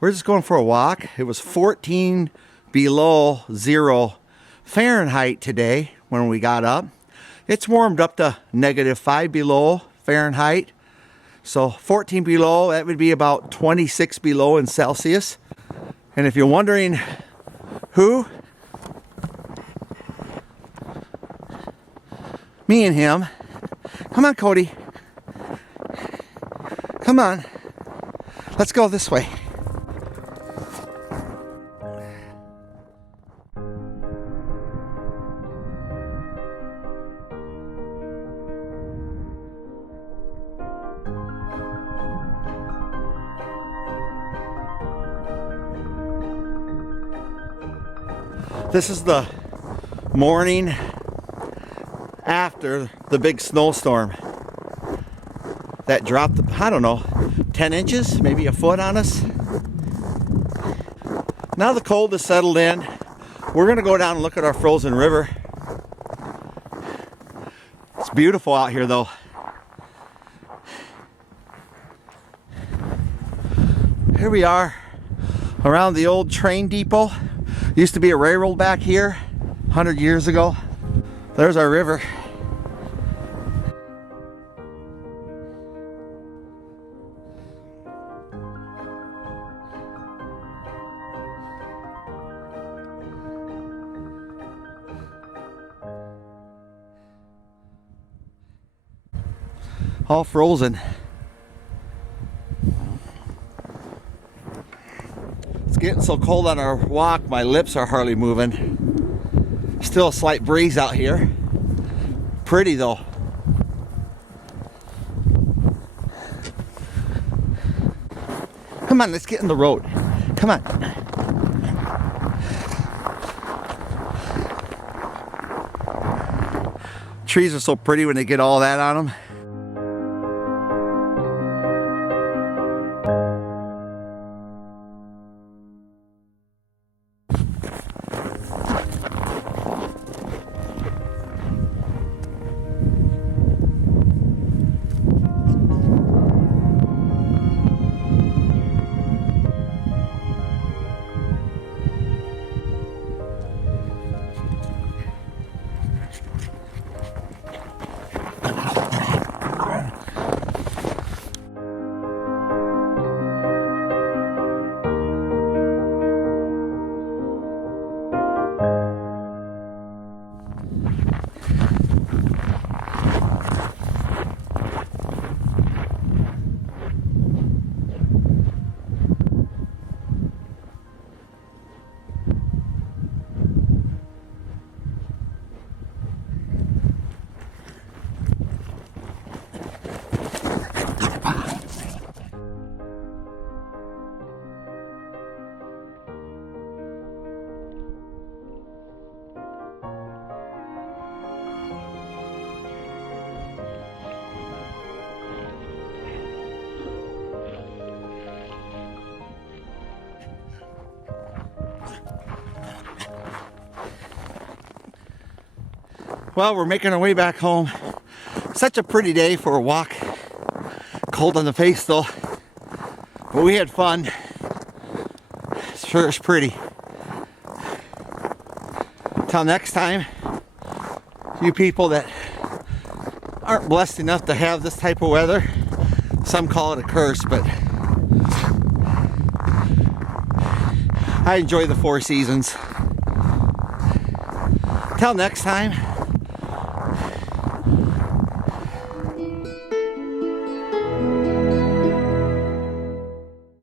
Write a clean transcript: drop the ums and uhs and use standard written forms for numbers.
We're just going for a walk. It was 14 below zero Fahrenheit today when we got up. It's warmed up to -5 below Fahrenheit. So 14 below, that would be about 26 below in Celsius. And if you're wondering who, me and him. Come on, Cody. Come on. Let's go this way. This is the morning after the big snowstorm that dropped, I don't know, 10 inches, maybe a foot on us. Now the cold has settled in. We're gonna go down and look at our frozen river. It's beautiful out here though. Here we are around the old train depot. Used to be a railroad back here 100 years ago. There's our river. All frozen. It's getting so cold on our walk, my lips are hardly moving. Still a slight breeze out here. Pretty though. Come on, let's get in the road. Come on. Trees are so pretty when they get all that on them. Well, we're making our way back home. Such a pretty day for a walk. Cold on the face though, but we had fun. Sure is pretty. Till next time, you people that aren't blessed enough to have this type of weather, some call it a curse, but I enjoy the 4 seasons. Till next time.